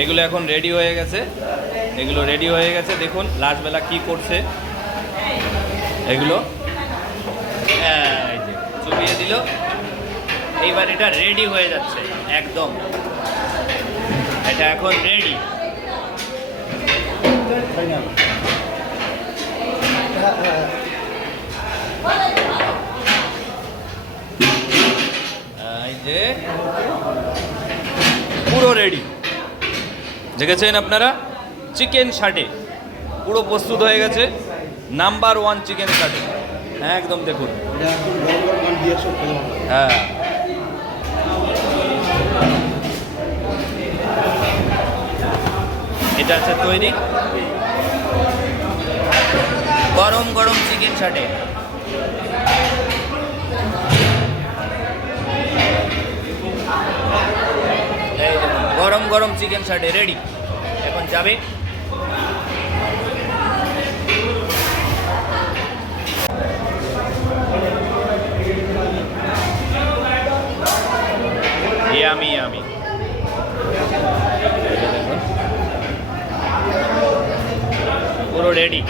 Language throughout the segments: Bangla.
এগুলো এখন রেডি হয়ে গেছে, এগুলো রেডি হয়ে গেছে। দেখুন লাস্টবেলা কি করছে এগুলো, এই যে চুপিয়ে দিল। এইবার এটা রেডি হয়ে যাচ্ছে একদম, এটা এখন রেডি। এই যে পুরো রেডি, দেখেছেন আপনারা? চিকেন ষাটে পুরো প্রস্তুত হয়ে গেছে, নাম্বার 1 চিকেন ষাটে। হ্যাঁ একদম দেখুন, হ্যাঁ এটা আছে তৈরি, গরম গরম চিকেন ষাটে। গরম গরম চিকেন ষাটে রেডি, এখন যাবে। ইয়ামি ইয়ামি, পুরো রেডি।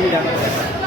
এই